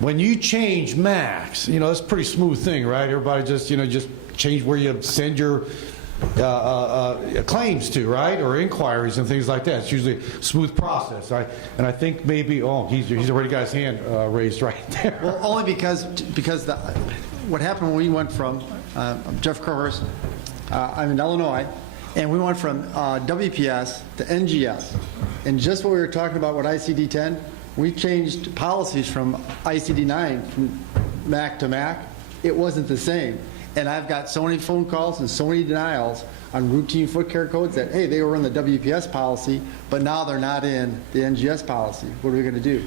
when you change MACs, you know, it's a pretty smooth thing, right? Everybody just, you know, just change where you send your claims to, right, or inquiries and things like that. It's usually a smooth process. And I think maybe, oh, he's already got his hand raised right there. Well, only because what happened when we went from Jeff Crowhurst, I'm in Illinois, and we went from WPS to NGS, and just what we were talking about with ICD-10, we changed policies from ICD-9 from MAC to MAC. It wasn't the same. And I've got so many phone calls and so many denials on routine foot care codes that, hey, they were in the WPS policy, but now they're not in the NGS policy. What are we going to do?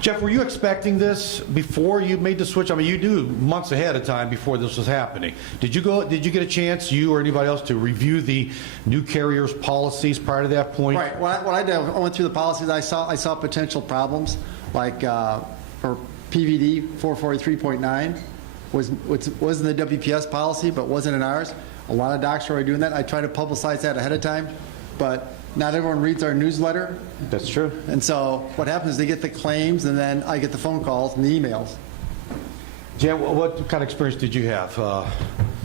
Jeff, were you expecting this before you made the switch? I mean, you knew months ahead of time before this was happening. Did you get a chance, you or anybody else, to review the new carriers' policies prior to that point? Right. What I did, I went through the policies. I saw potential problems, like for PVD 443.9 was in the WPS policy, but wasn't in ours. A lot of docs are already doing that. I try to publicize that ahead of time, but not everyone reads our newsletter. That's true. And so what happens is they get the claims, and then I get the phone calls and the emails. Jan, what kind of experience did you have?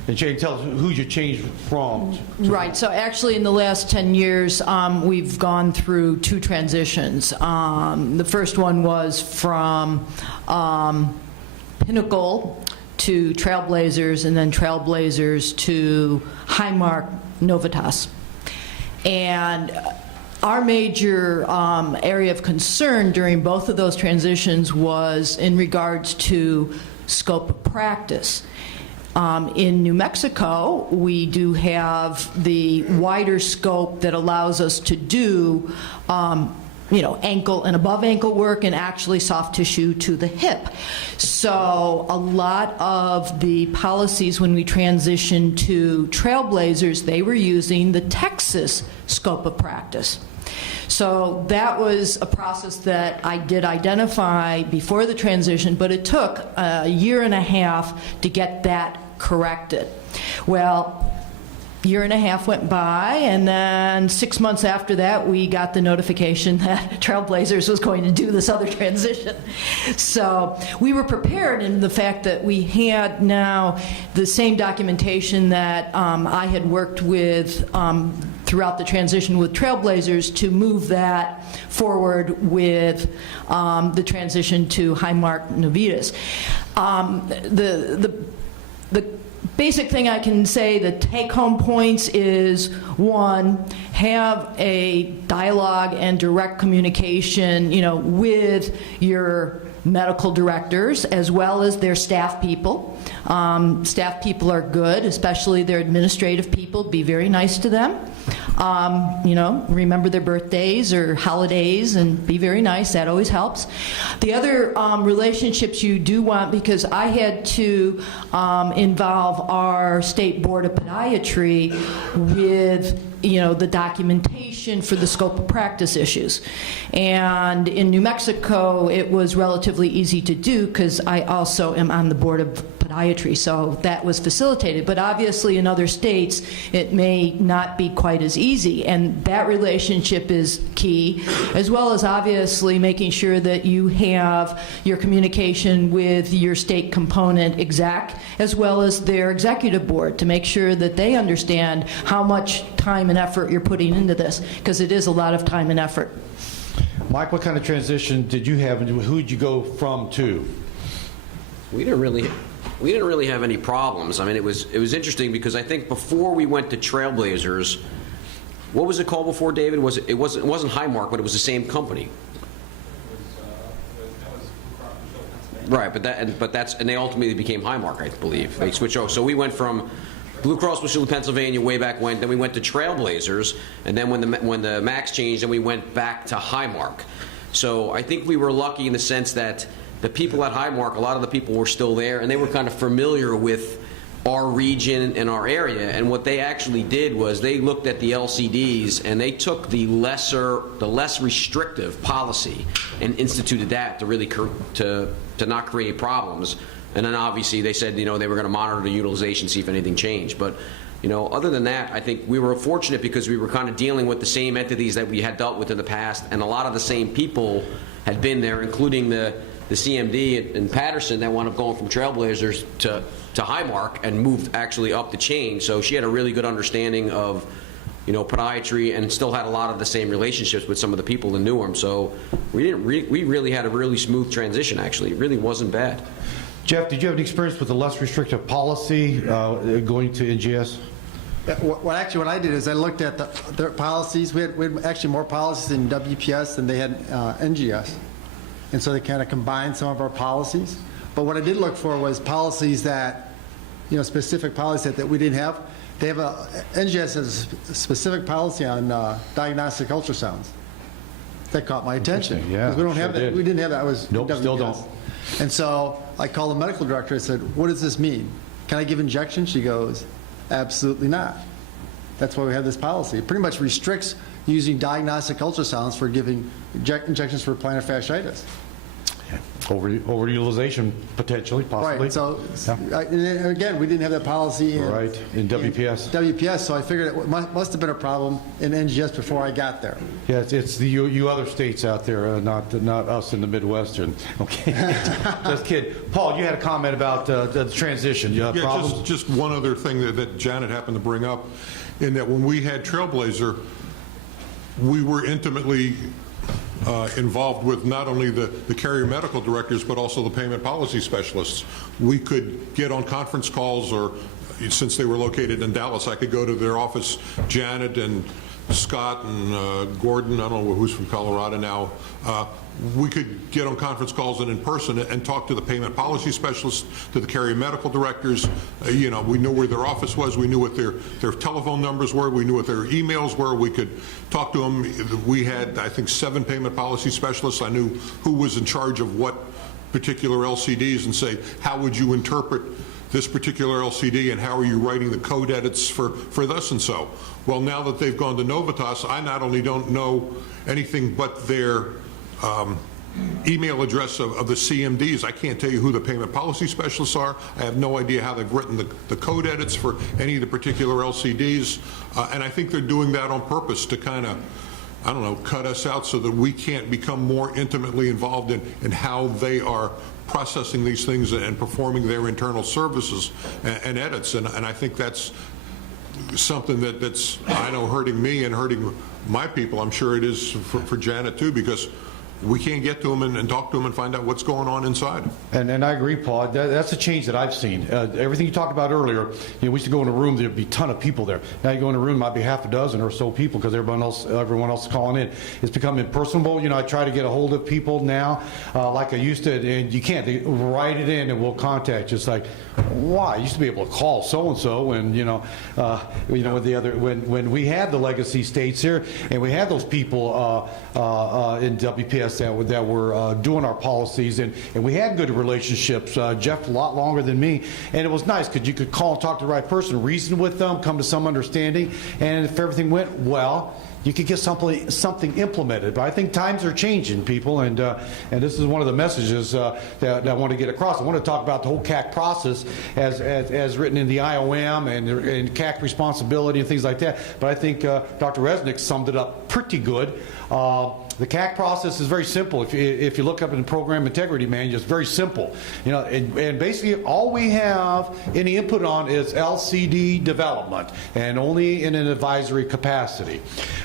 And Jane, tell us who you changed from. Right. So actually, in the last 10 years, we've gone through two transitions. The first one was from Pinnacle to Trailblazers, and then Trailblazers to Highmark Novitas. And our major area of concern during both of those transitions was in regards to scope of practice. In New Mexico, we do have the wider scope that allows us to do you know, ankle and above ankle work, and actually soft tissue to the hip. So a lot of the policies when we transitioned to Trailblazers, they were using the Texas scope of practice. So that was a process that I did identify before the transition, but it took a year and a half to get that corrected. Well, year and a half went by, and then 6 months after that, we got the notification that Trailblazers was going to do this other transition. So we were prepared in the fact that we had now the same documentation that I had worked with throughout the transition with Trailblazers to move that forward with the transition to Highmark Novitas. The basic thing I can say, the take-home points is, one, have a dialogue and direct communication, you know, with your medical directors as well as their staff people. Staff people are good, especially their administrative people. Be very nice to them. You know, remember their birthdays or holidays and be very nice. That always helps. The other relationships you do want, because I had to involve our state board of podiatry with, you know, the documentation for the scope of practice issues. And in New Mexico, it was relatively easy to do because I also am on the board of podiatry, so that was facilitated. But obviously in other states, it may not be quite as easy, and that relationship is key, as well as obviously making sure that you have your communication with your state component exec, as well as their executive board, to make sure that they understand how much time and effort you're putting into this, because it is a lot of time and effort. Mike, what kind of transition did you have, and who did you go from to? We didn't really have any problems. I mean, it was interesting because I think before we went to Trailblazers, what was it called before, David? It wasn't Highmark, but it was the same company. Right, and they ultimately became Highmark, I believe. They switched over. So we went from Blue Cross Blue Shield of Pennsylvania way back when. Then we went to Trailblazers, and then when the Max changed, then we went back to Highmark. So I think we were lucky in the sense that the people at Highmark, a lot of the people were still there, and they were kind of familiar with our region and our area. And what they actually did was they looked at the LCDs and they took the less restrictive policy and instituted that to really to not create problems. And then obviously they said, you know, they were going to monitor the utilization, see if anything changed. But, you know, other than that, I think we were fortunate because we were kind of dealing with the same entities that we had dealt with in the past, and a lot of the same people had been there, including the the CMD in Patterson that wound up going from Trailblazers to Highmark and moved actually up the chain. So she had a really good understanding of, you know, podiatry, and still had a lot of the same relationships with some of the people in Newham. So we really had a really smooth transition, actually. It really wasn't bad. Jeff, did you have any experience with the less restrictive policy going to NGS? What I did is I looked at their policies. We had actually more policies in WPS than they had NGS. And so they kind of combined some of our policies. But what I did look for was policies that, you know, specific policies that we didn't have. They have NGS has a specific policy on diagnostic ultrasounds. That caught my attention. Yeah, because we don't sure have that. did. We didn't have that. I was Nope, WPS. still don't. And so I called the medical director. I said, "What does this mean? Can I give injections?" She goes, "Absolutely not. That's why we have this policy. It pretty much restricts using diagnostic ultrasounds for giving injections for plantar fasciitis." Overutilization, potentially, possibly. Right, so, Yeah. and then again, we didn't have that policy in... Right, in WPS. WPS, so I figured it must have been a problem in NGS before I got there. Yeah, it's the you other states out there, not us in the Midwestern. Okay, just kidding. Paul, you had a comment about the transition. You have Yeah, problems? just one other thing that Janet happened to bring up, in that when we had Trailblazer, we were intimately involved with not only the carrier medical directors, but also the payment policy specialists. We could get on conference calls, or since they were located in Dallas, I could go to their office, Janet and Scott and Gordon, I don't know who's from Colorado now. We could get on conference calls and in person and talk to the payment policy specialists, to the carrier medical directors. You know, we knew where their office was. We knew what their telephone numbers were. We knew what their emails were. We could talk to them. We had, I think, 7 payment policy specialists. I knew who was in charge of what particular LCDs, and say, how would you interpret this particular LCD, and how are you writing the code edits for this and so. Well, now that they've gone to Novitas, I not only don't know anything but their email address of the CMDs. I can't tell you who the payment policy specialists are. I have no idea how they've written the code edits for any of the particular LCDs. And I think they're doing that on purpose to kind of, I don't know, cut us out so that we can't become more intimately involved in how they are processing these things and performing their internal services and edits. And I think that's something that's, I know, hurting me and hurting my people. I'm sure it is for Janet too, because we can't get to them and talk to them and find out what's going on inside. And I agree, Paul. That's a change that I've seen. Everything you talked about earlier, you know, we used to go in a room, there'd be a ton of people there. Now you go in a room, might be half a dozen or so people because everyone else is calling in. It's become impersonable. You know, I try to get a hold of people now like I used to, and you can't. They write it in and we'll contact you. It's like, why? I used to be able to call so-and-so, and, you know, with the other, when we had the legacy states here, and we had those people in WPS that were doing our policies, and we had good relationships. Jeff a lot longer than me, and it was nice because you could call and talk to the right person, reason with them, come to some understanding, and if everything went well, you could get something implemented. But I think times are changing, people, and this is one of the messages that I want to get across. I want to talk about the whole CAC process as written in the IOM and CAC responsibility and things like that. But I think Dr. Resnick summed it up pretty good. The CAC process is very simple. If you look up in the program integrity manual, it's very simple. You know, and basically all we have any input on is LCD development, and only in an advisory capacity.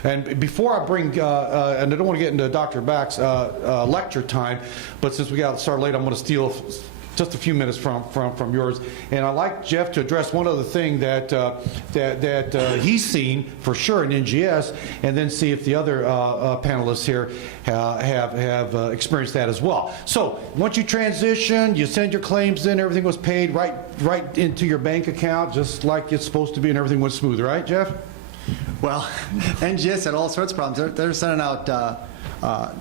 And before I bring, and I don't want to get into Dr. Back's lecture time, but since we got to start late, I'm going to steal just a few minutes from yours. And I'd like Jeff to address one other thing that he's seen for sure in NGS, and then see if the other panelists here have experienced that as well. So once you transition, you send your claims in, everything was paid right into your bank account, just like it's supposed to be, and everything went smooth, right, Jeff? Well, NGS had all sorts of problems. They're sending out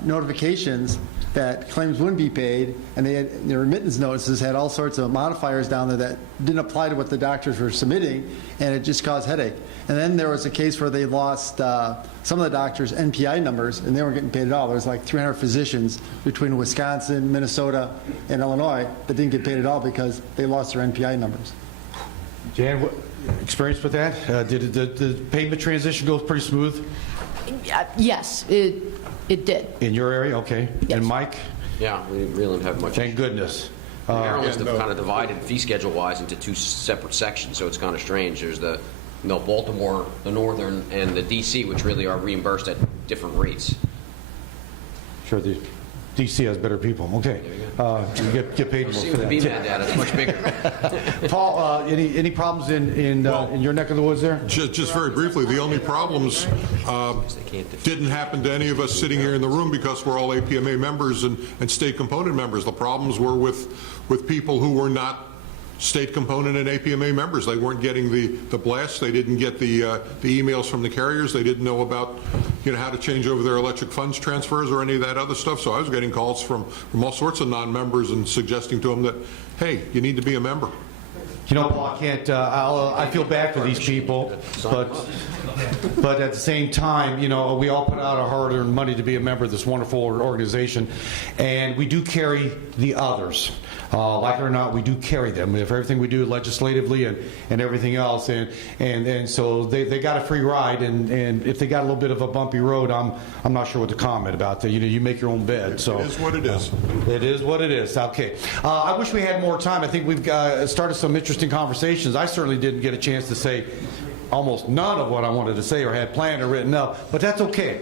notifications that claims wouldn't be paid, and they had, the remittance notices had all sorts of modifiers down there that didn't apply to what the doctors were submitting, and it just caused headache. And then there was a case where they lost some of the doctors' NPI numbers, and they weren't getting paid at all. There was like 300 physicians between Wisconsin, Minnesota, and Illinois that didn't get paid at all because they lost their NPI numbers. Jan, what experience with that? Did the payment transition go pretty smooth? Yes, it did. In your area? Okay. Yes. And Mike? Yeah, we really don't have much. Thank goodness. Maryland's kind of divided fee schedule-wise into two separate sections, so it's kind of strange. There's the, Baltimore, the Northern, and the DC, which really are reimbursed at different rates. Sure, the DC has better people. Okay. You get paid more See for with the that. BMAD data, it's much bigger. Paul, any problems in your neck of the woods there? Just very briefly, the only problems didn't happen to any of us sitting here in the room because we're all APMA members and state component members. The problems were with people who were not state component and APMA members. They weren't getting the blasts. They didn't get the emails from the carriers. They didn't know about how to change over their electric funds transfers or any of that other stuff. So I was getting calls from all sorts of non-members and suggesting to them that, hey, you need to be a member. Paul, I can't. I feel bad for these people, but at the same time, we all put out our hard-earned money to be a member of this wonderful organization, and we do carry the others. Like it or not, we do carry them. If everything we do legislatively and everything else, and so they got a free ride, and if they got a little bit of a bumpy road, I'm not sure what to comment about that. You make your own bed. So it is what it is. It is what it is. Okay. I wish we had more time. I think we've started some interesting conversations. I certainly didn't get a chance to say almost none of what I wanted to say or had planned or written up, but that's okay.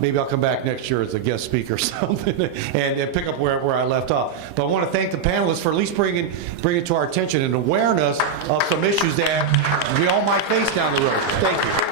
Maybe I'll come back next year as a guest speaker or something and pick up where I left off. But I want to thank the panelists for at least bringing to our attention an awareness of some issues that we all might face down the road. Thank you.